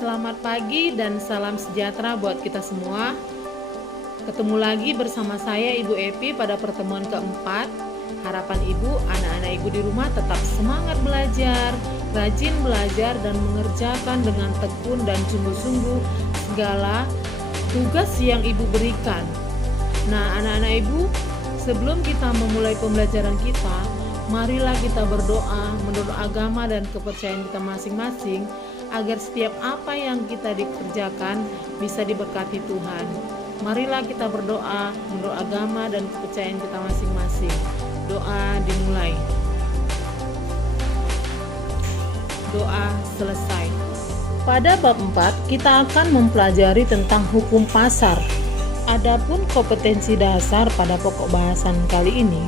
Selamat pagi dan salam sejahtera buat kita semua. Ketemu lagi bersama saya Ibu Epi pada pertemuan keempat. Harapan Ibu, anak-anak Ibu di rumah tetap semangat belajar, rajin belajar dan mengerjakan dengan tekun dan sungguh-sungguh segala tugas yang Ibu berikan. Nah, anak-anak Ibu, sebelum kita memulai pembelajaran kita, marilah kita berdoa menurut agama dan kepercayaan kita masing-masing, agar setiap apa yang kita dikerjakan bisa diberkati Tuhan. Marilah kita berdoa menurut agama dan kepercayaan kita masing-masing. Doa dimulai. Doa selesai. Pada bab 4 kita akan mempelajari tentang hukum pasar. Adapun kompetensi dasar pada pokok bahasan kali ini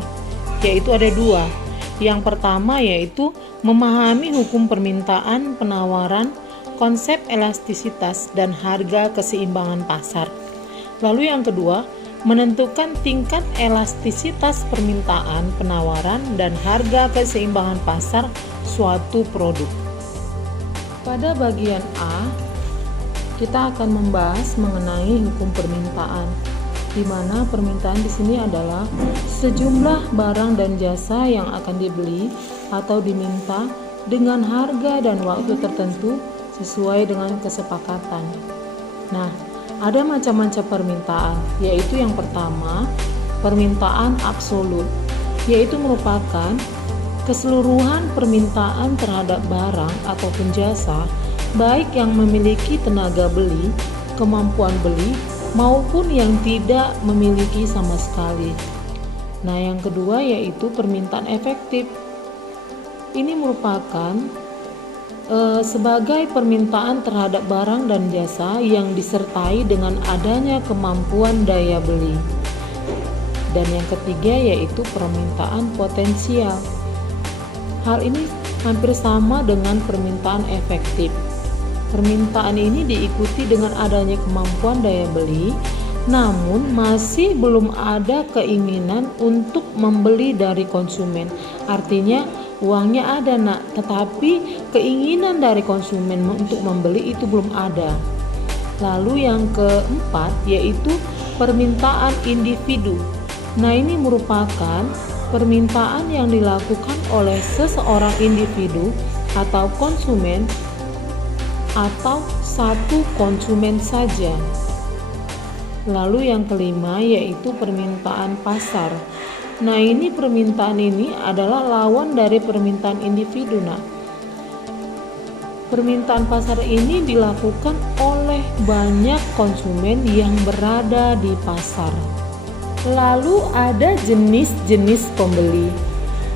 yaitu ada dua. Yang pertama yaitu memahami hukum permintaan, penawaran, konsep elastisitas, dan harga keseimbangan pasar. Lalu yang kedua, menentukan tingkat elastisitas permintaan, penawaran, dan harga keseimbangan pasar suatu produk. Pada bagian A, kita akan membahas mengenai hukum permintaan, di mana permintaan di sini adalah sejumlah barang dan jasa yang akan dibeli atau diminta dengan harga dan waktu tertentu sesuai dengan kesepakatan. Nah, ada macam-macam permintaan, yaitu yang pertama, permintaan absolut, yaitu merupakan keseluruhan permintaan terhadap barang ataupun jasa, baik yang memiliki tenaga beli, kemampuan beli, maupun yang tidak memiliki sama sekali. Nah, yang kedua yaitu permintaan efektif. Ini merupakan sebagai permintaan terhadap barang dan jasa yang disertai dengan adanya kemampuan daya beli. Dan yang ketiga yaitu permintaan potensial. Hal ini hampir sama dengan permintaan efektif. Permintaan ini diikuti dengan adanya kemampuan daya beli, namun masih belum ada keinginan untuk membeli dari konsumen. Artinya uangnya ada tetapi keinginan dari konsumen untuk membeli itu belum ada. Lalu yang keempat yaitu permintaan individu. Nah, ini merupakan permintaan yang dilakukan oleh seseorang individu atau konsumen atau satu konsumen saja. Lalu yang kelima yaitu permintaan pasar. Nah, ini permintaan ini adalah lawan dari permintaan individu. Nah, permintaan pasar ini dilakukan oleh banyak konsumen yang berada di pasar. Lalu ada jenis-jenis pembeli.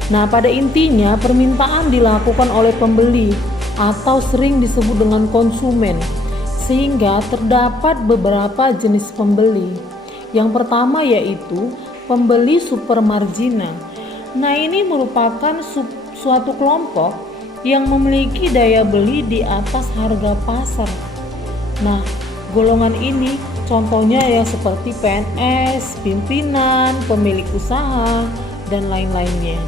Nah, pada intinya permintaan dilakukan oleh pembeli atau sering disebut dengan konsumen, sehingga terdapat beberapa jenis pembeli. Yang pertama yaitu pembeli supermarginal. Nah, ini merupakan suatu kelompok yang memiliki daya beli di atas harga pasar. Nah, golongan ini contohnya ya seperti PNS, pimpinan, pemilik usaha, dan lain-lainnya.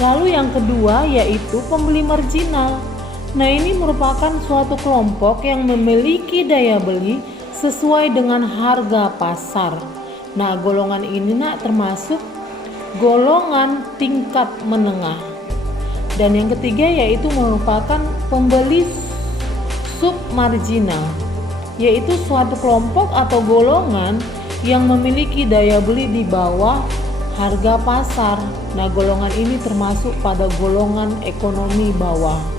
Lalu yang kedua yaitu pembeli marginal. Nah, ini merupakan suatu kelompok yang memiliki daya beli sesuai dengan harga pasar. Nah, golongan ini termasuk golongan tingkat menengah. Dan yang ketiga yaitu merupakan pembeli submarginal, yaitu suatu kelompok atau golongan yang memiliki daya beli di bawah harga pasar. Nah, golongan ini termasuk pada golongan ekonomi bawah.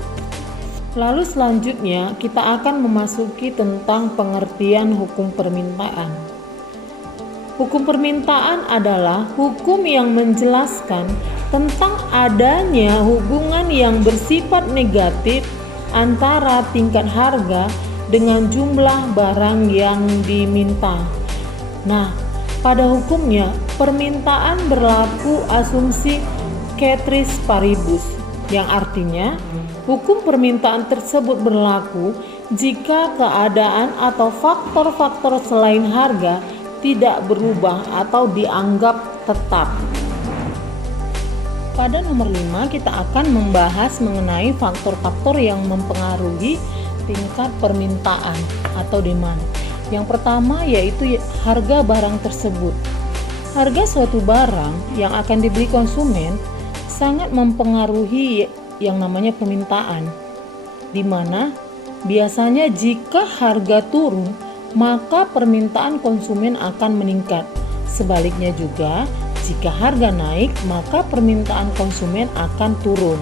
Lalu selanjutnya kita akan memasuki tentang pengertian hukum permintaan. Hukum permintaan adalah hukum yang menjelaskan tentang adanya hubungan yang bersifat negatif antara tingkat harga dengan jumlah barang yang diminta. Nah, pada hukumnya permintaan berlaku asumsi ceteris paribus, yang artinya hukum permintaan tersebut berlaku jika keadaan atau faktor-faktor selain harga tidak berubah atau dianggap tetap. Pada nomor 5 kita akan membahas mengenai faktor-faktor yang mempengaruhi tingkat permintaan atau demand. Yang pertama yaitu harga barang tersebut. Harga suatu barang yang akan dibeli konsumen sangat mempengaruhi yang namanya permintaan, di mana biasanya jika harga turun, maka permintaan konsumen akan meningkat. Sebaliknya juga, jika harga naik, maka permintaan konsumen akan turun.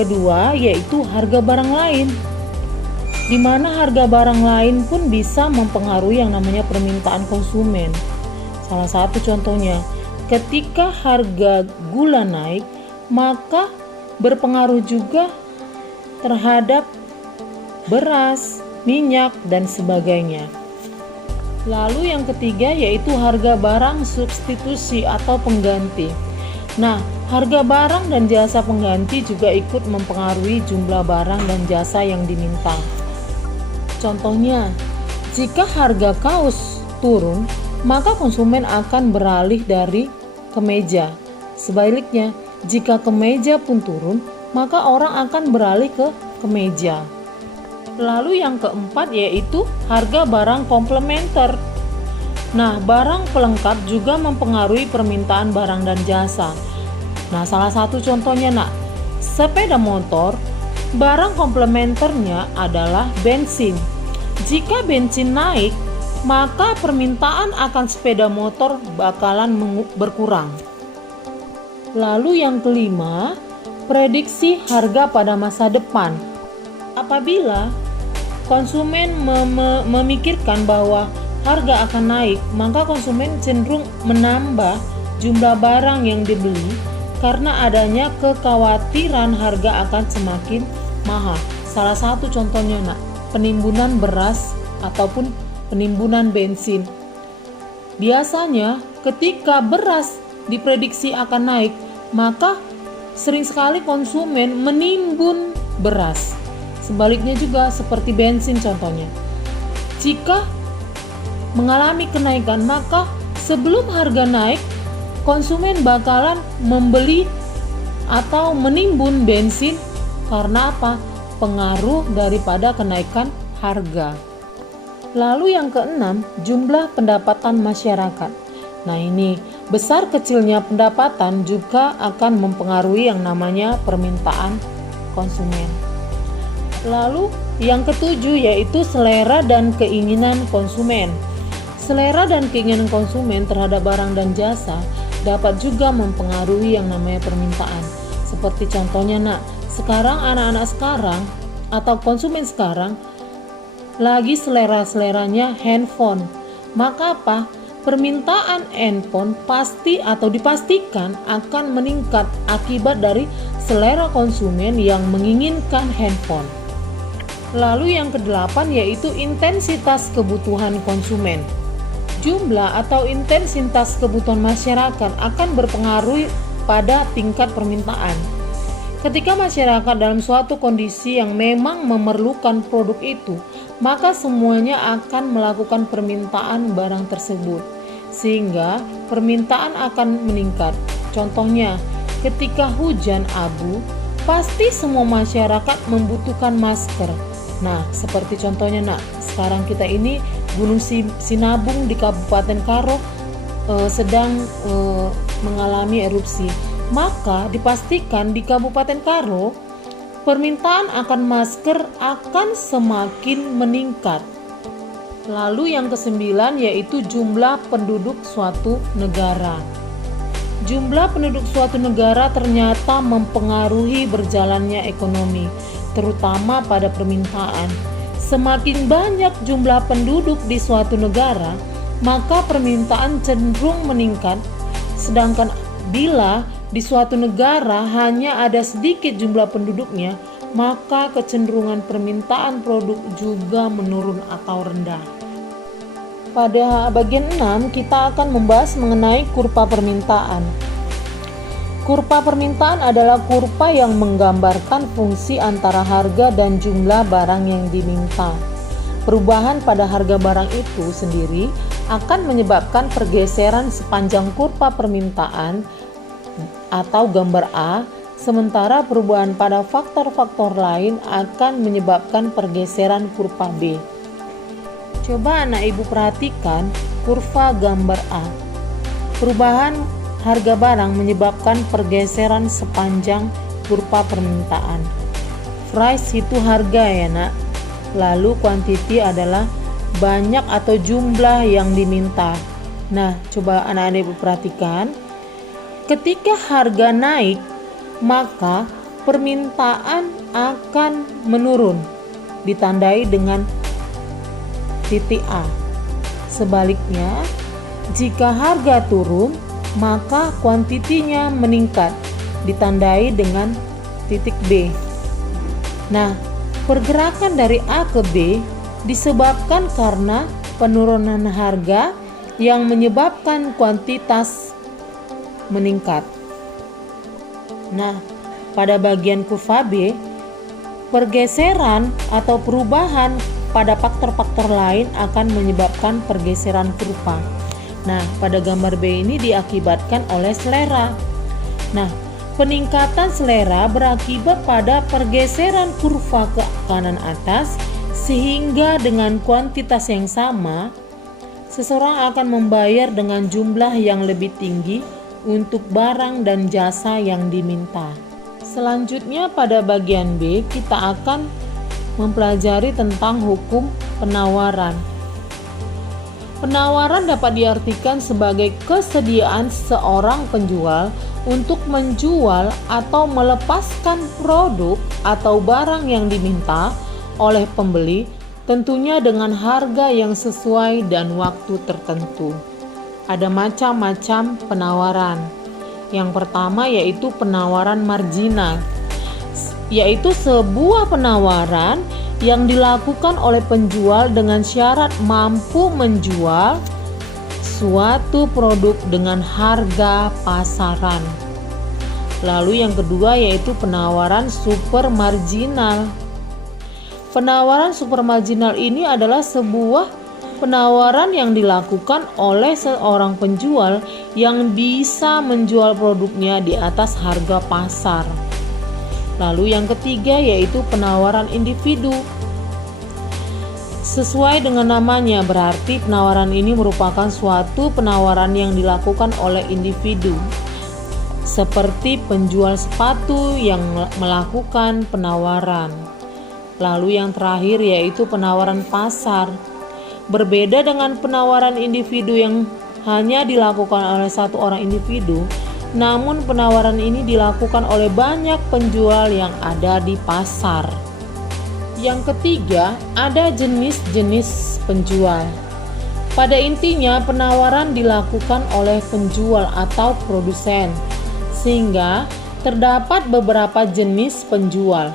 Kedua, yaitu harga barang lain, di mana harga barang lain pun bisa mempengaruhi yang namanya permintaan konsumen. Salah satu contohnya, ketika harga gula naik, maka berpengaruh juga terhadap beras, minyak, dan sebagainya. Lalu yang ketiga yaitu harga barang substitusi atau pengganti. Nah, harga barang dan jasa pengganti juga ikut mempengaruhi jumlah barang dan jasa yang diminta. Contohnya, jika harga kaos turun, maka konsumen akan beralih dari kemeja. Sebaliknya, jika kemeja pun turun, maka orang akan beralih ke kemeja. Lalu yang keempat yaitu harga barang komplementer. Nah, barang pelengkap juga mempengaruhi permintaan barang dan jasa. Nah, salah satu contohnya sepeda motor, barang komplementernya adalah bensin. Jika bensin naik, maka permintaan akan sepeda motor bakalan berkurang. Lalu yang kelima, prediksi harga pada masa depan. Apabila konsumen memikirkan bahwa harga akan naik, maka konsumen cenderung menambah jumlah barang yang dibeli karena adanya kekhawatiran harga akan semakin mahal. Salah satu contohnya penimbunan beras ataupun penimbunan bensin. Biasanya ketika beras diprediksi akan naik, maka sering sekali konsumen menimbun beras. Sebaliknya juga seperti bensin contohnya. Jika mengalami kenaikan, maka sebelum harga naik, konsumen bakalan membeli atau menimbun bensin karena apa? Pengaruh daripada kenaikan harga. Lalu yang keenam, jumlah pendapatan masyarakat. Nah, ini besar kecilnya pendapatan juga akan mempengaruhi yang namanya permintaan konsumen. Lalu yang ketujuh yaitu selera dan keinginan konsumen. Selera dan keinginan konsumen terhadap barang dan jasa dapat juga mempengaruhi yang namanya permintaan. Seperti contohnya sekarang anak-anak sekarang atau konsumen sekarang lagi selera-seleranya handphone. Maka apa? Permintaan handphone pasti atau dipastikan akan meningkat akibat dari selera konsumen yang menginginkan handphone. Lalu yang kedelapan yaitu intensitas kebutuhan konsumen. Jumlah atau intensitas kebutuhan masyarakat akan berpengaruh pada tingkat permintaan. Ketika masyarakat dalam suatu kondisi yang memang memerlukan produk itu, maka semuanya akan melakukan permintaan barang tersebut, sehingga permintaan akan meningkat. Contohnya, ketika hujan abu, pasti semua masyarakat membutuhkan masker. Nah, seperti contohnya sekarang kita ini Gunung Sinabung di Kabupaten Karo sedang mengalami erupsi. Maka dipastikan di Kabupaten Karo permintaan akan masker akan semakin meningkat. Lalu yang kesembilan yaitu jumlah penduduk suatu negara. Jumlah penduduk suatu negara ternyata mempengaruhi berjalannya ekonomi, terutama pada permintaan. Semakin banyak jumlah penduduk di suatu negara, maka permintaan cenderung meningkat. Sedangkan bila di suatu negara hanya ada sedikit jumlah penduduknya, maka kecenderungan permintaan produk juga menurun atau rendah. Pada bagian 6 kita akan membahas mengenai kurva permintaan. Kurva permintaan adalah kurva yang menggambarkan fungsi antara harga dan jumlah barang yang diminta. Perubahan pada harga barang itu sendiri akan menyebabkan pergeseran sepanjang kurva permintaan atau gambar A Sementara perubahan pada faktor-faktor lain akan menyebabkan pergeseran kurva B. Coba anak ibu perhatikan kurva gambar A. Perubahan harga barang menyebabkan pergeseran sepanjang kurva permintaan. Price itu harga ya nak. Lalu quantity adalah banyak atau jumlah yang diminta. Nah, coba anak-anak ibu perhatikan. Ketika harga naik, maka permintaan akan menurun, ditandai dengan titik A. Sebaliknya, jika harga turun, maka kuantitinya meningkat, ditandai dengan titik B. Nah, pergerakan dari A ke B disebabkan karena penurunan harga yang menyebabkan kuantitas meningkat. Nah, pada bagian kurva B, pergeseran atau perubahan pada faktor-faktor lain akan menyebabkan pergeseran kurva. Nah, pada gambar B ini diakibatkan oleh selera. Nah, peningkatan selera berakibat pada pergeseran kurva ke kanan atas, sehingga dengan kuantitas yang sama, seseorang akan membayar dengan jumlah yang lebih tinggi untuk barang dan jasa yang diminta. Selanjutnya pada bagian B, kita akan mempelajari tentang hukum penawaran. Penawaran dapat diartikan sebagai kesediaan seorang penjual untuk menjual atau melepaskan produk atau barang yang diminta oleh pembeli, tentunya dengan harga yang sesuai dan waktu tertentu. Ada macam-macam penawaran. Yang pertama yaitu penawaran marginal, yaitu sebuah penawaran yang dilakukan oleh penjual dengan syarat mampu menjual suatu produk dengan harga pasaran. Lalu yang kedua yaitu penawaran super marginal. Penawaran super marginal ini adalah sebuah penawaran yang dilakukan oleh seorang penjual yang bisa menjual produknya di atas harga pasar. Lalu yang ketiga yaitu penawaran individu. Sesuai dengan namanya, berarti penawaran ini merupakan suatu penawaran yang dilakukan oleh individu. Seperti penjual sepatu yang melakukan penawaran. Lalu yang terakhir yaitu penawaran pasar. Berbeda dengan penawaran individu yang hanya dilakukan oleh satu orang individu, namun penawaran ini dilakukan oleh banyak penjual yang ada di pasar. Yang ketiga, ada jenis-jenis penjual. Pada intinya, penawaran dilakukan oleh penjual atau produsen, sehingga terdapat beberapa jenis penjual.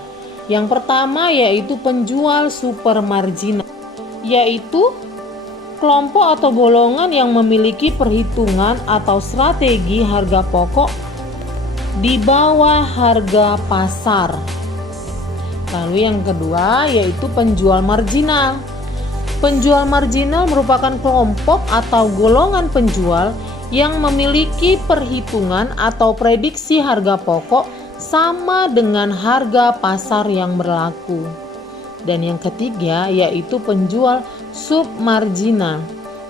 Yang pertama yaitu penjual super marginal, yaitu kelompok atau golongan yang memiliki perhitungan atau strategi harga pokok di bawah harga pasar. Lalu yang kedua yaitu penjual marginal. Penjual marginal merupakan kelompok atau golongan penjual yang memiliki perhitungan atau prediksi harga pokok sama dengan harga pasar yang berlaku. Dan yang ketiga yaitu penjual submarginal,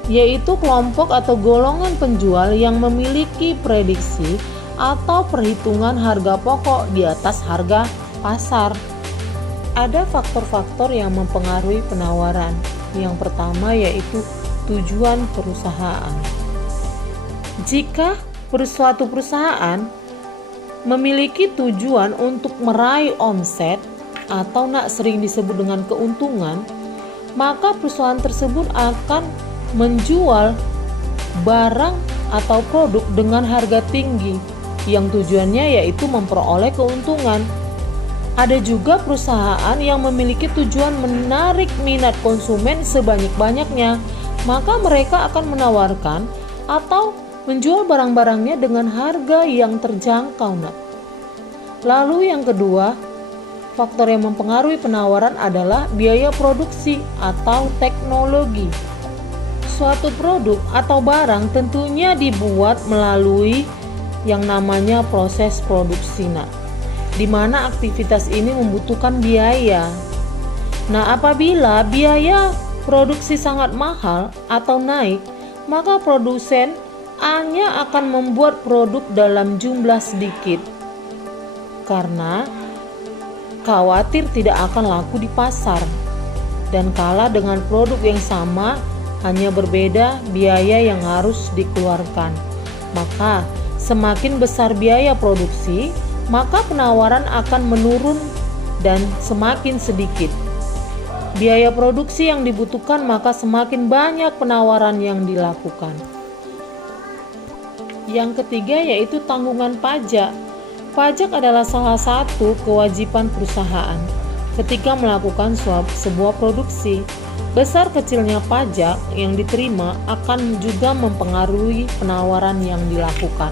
yaitu kelompok atau golongan penjual yang memiliki prediksi atau perhitungan harga pokok di atas harga pasar. Ada faktor-faktor yang mempengaruhi penawaran. Yang pertama yaitu tujuan perusahaan. Jika suatu perusahaan memiliki tujuan untuk meraih omset atau sering disebut dengan keuntungan, maka perusahaan tersebut akan menjual barang atau produk dengan harga tinggi yang tujuannya yaitu memperoleh keuntungan. Ada juga perusahaan yang memiliki tujuan menarik minat konsumen sebanyak-banyaknya, maka mereka akan menawarkan atau menjual barang-barangnya dengan harga yang terjangkau. Lalu yang kedua, faktor yang mempengaruhi penawaran adalah biaya produksi atau teknologi. Suatu produk atau barang tentunya dibuat melalui yang namanya proses produksi. di mana aktivitas ini membutuhkan biaya. Nah, apabila biaya produksi sangat mahal atau naik, maka produsen hanya akan membuat produk dalam jumlah sedikit karena khawatir tidak akan laku di pasar, dan kalah dengan produk yang sama, hanya berbeda biaya yang harus dikeluarkan. Maka semakin besar biaya produksi, maka penawaran akan menurun dan semakin sedikit biaya produksi yang dibutuhkan, maka semakin banyak penawaran yang dilakukan. Yang ketiga yaitu tanggungan pajak. Pajak adalah salah satu kewajiban perusahaan ketika melakukan sebuah produksi. Besar kecilnya pajak yang diterima akan juga mempengaruhi penawaran yang dilakukan.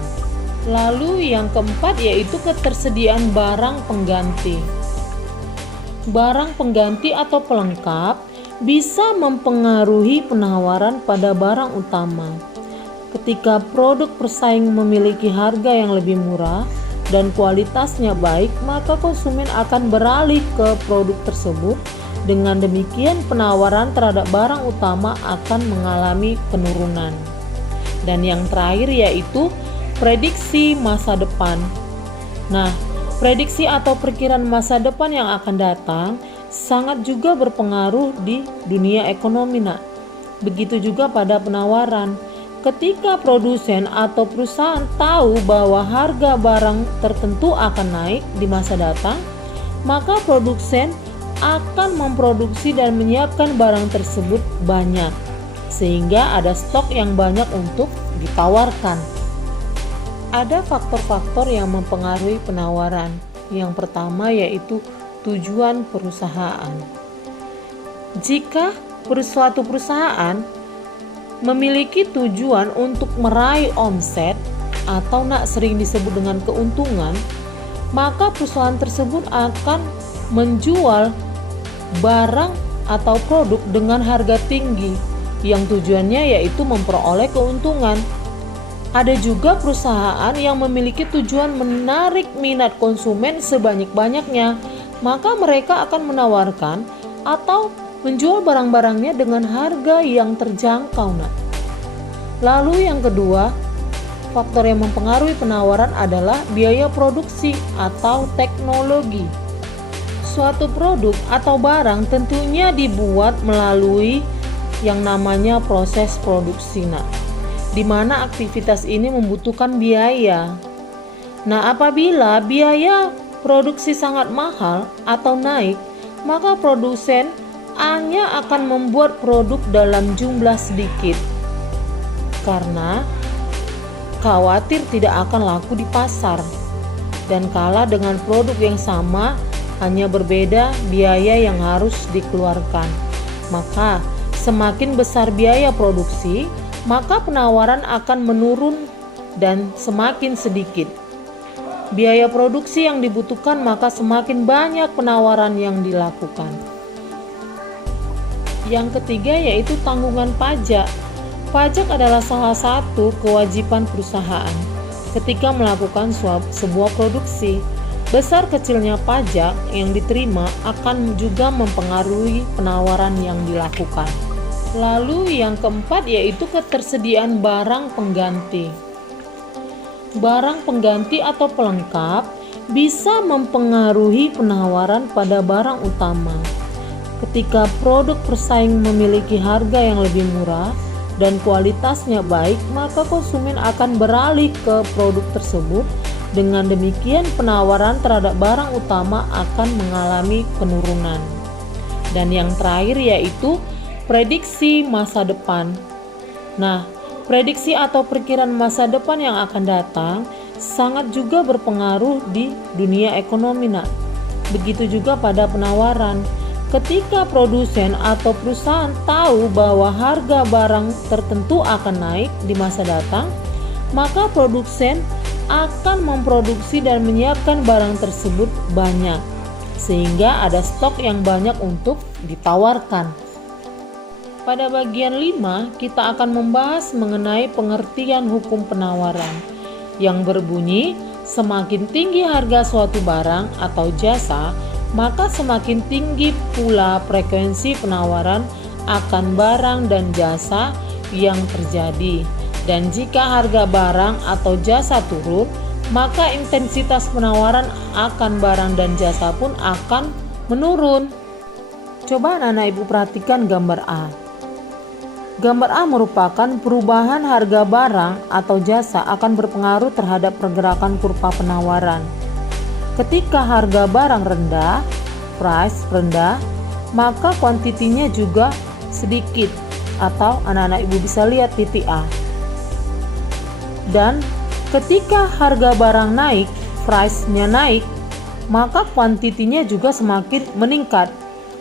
Lalu yang keempat yaitu ketersediaan barang pengganti. Barang pengganti atau pelengkap bisa mempengaruhi penawaran pada barang utama. Ketika produk pesaing memiliki harga yang lebih murah dan kualitasnya baik, maka konsumen akan beralih ke produk tersebut. Dengan demikian, penawaran terhadap barang utama akan mengalami penurunan. Dan yang terakhir yaitu prediksi masa depan. Nah, prediksi atau perkiraan masa depan yang akan datang sangat juga berpengaruh di dunia ekonomi. Nah, begitu juga pada penawaran. Ketika produsen atau perusahaan tahu bahwa harga barang tertentu akan naik di masa datang, maka produsen akan memproduksi dan menyiapkan barang tersebut banyak, sehingga ada stok yang banyak untuk ditawarkan. Ada faktor-faktor yang mempengaruhi penawaran. Yang pertama yaitu tujuan perusahaan. Jika suatu perusahaan memiliki tujuan untuk meraih omset atau sering disebut dengan keuntungan, maka perusahaan tersebut akan menjual barang atau produk dengan harga tinggi yang tujuannya yaitu memperoleh keuntungan. Ada juga perusahaan yang memiliki tujuan menarik minat konsumen sebanyak-banyaknya, maka mereka akan menawarkan atau menjual barang-barangnya dengan harga yang terjangkau. Lalu yang kedua, faktor yang mempengaruhi penawaran adalah biaya produksi atau teknologi. Suatu produk atau barang tentunya dibuat melalui yang namanya proses produksi, di mana aktivitas ini membutuhkan biaya. Nah, apabila biaya produksi sangat mahal atau naik, maka produsen hanya akan membuat produk dalam jumlah sedikit karena khawatir tidak akan laku di pasar, dan kalah dengan produk yang sama, hanya berbeda biaya yang harus dikeluarkan. Maka semakin besar biaya produksi, maka penawaran akan menurun dan semakin sedikit biaya produksi yang dibutuhkan, maka semakin banyak penawaran yang dilakukan. Yang ketiga yaitu tanggungan pajak. Pajak adalah salah satu kewajiban perusahaan ketika melakukan sebuah produksi. Besar kecilnya pajak yang diterima akan juga mempengaruhi penawaran yang dilakukan. Lalu yang keempat yaitu ketersediaan barang pengganti. Barang pengganti atau pelengkap bisa mempengaruhi penawaran pada barang utama. Ketika produk pesaing memiliki harga yang lebih murah dan kualitasnya baik, maka konsumen akan beralih ke produk tersebut. Dengan demikian, penawaran terhadap barang utama akan mengalami penurunan. Dan yang terakhir yaitu prediksi masa depan. Nah, prediksi atau perkiraan masa depan yang akan datang sangat juga berpengaruh di dunia ekonomi. Begitu juga pada penawaran. Ketika produsen atau perusahaan tahu bahwa harga barang tertentu akan naik di masa datang, maka produsen akan memproduksi dan menyiapkan barang tersebut banyak, sehingga ada stok yang banyak untuk ditawarkan. Pada bagian 5, kita akan membahas mengenai pengertian hukum penawaran yang berbunyi, Semakin tinggi harga suatu barang atau jasa, maka semakin tinggi pula frekuensi penawaran akan barang dan jasa yang terjadi. Dan jika harga barang atau jasa turun, maka intensitas penawaran akan barang dan jasa pun akan menurun. Coba anak-anak ibu perhatikan gambar A. Gambar A merupakan perubahan harga barang atau jasa akan berpengaruh terhadap pergerakan kurva penawaran. Ketika harga barang rendah, price rendah, maka kuantitinya juga sedikit, atau anak-anak ibu bisa lihat titik A. Dan ketika harga barang naik, price-nya naik, maka kuantitinya juga semakin meningkat,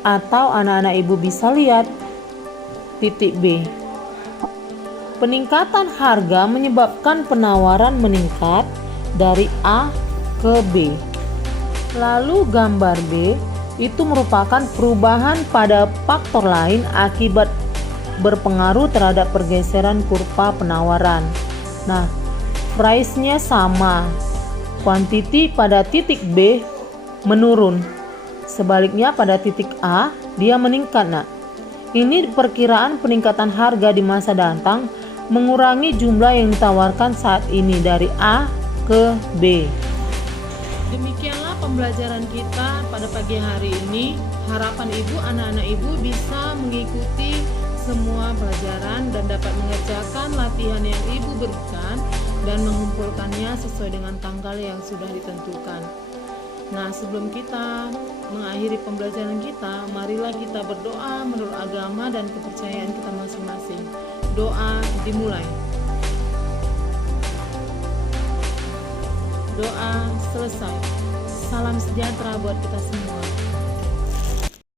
atau anak-anak ibu bisa lihat titik B. Peningkatan harga menyebabkan penawaran meningkat dari A ke B. Lalu gambar B itu merupakan perubahan pada faktor lain akibat berpengaruh terhadap pergeseran kurva penawaran. Nah, price-nya sama, kuantiti pada titik B menurun. Sebaliknya pada titik A dia meningkat. Nah, ini perkiraan peningkatan harga di masa datang mengurangi jumlah yang ditawarkan saat ini dari A ke B. Demikianlah pembelajaran kita pada pagi hari ini. Harapan ibu, anak-anak ibu bisa mengikuti semua pelajaran dan dapat mengerjakan latihan yang ibu berikan dan mengumpulkannya sesuai dengan tanggal yang sudah ditentukan. Nah, sebelum kita mengakhiri pembelajaran kita, marilah kita berdoa menurut agama dan kepercayaan kita masing-masing. Doa dimulai. Doa selesai. Salam sejahtera buat kita semua.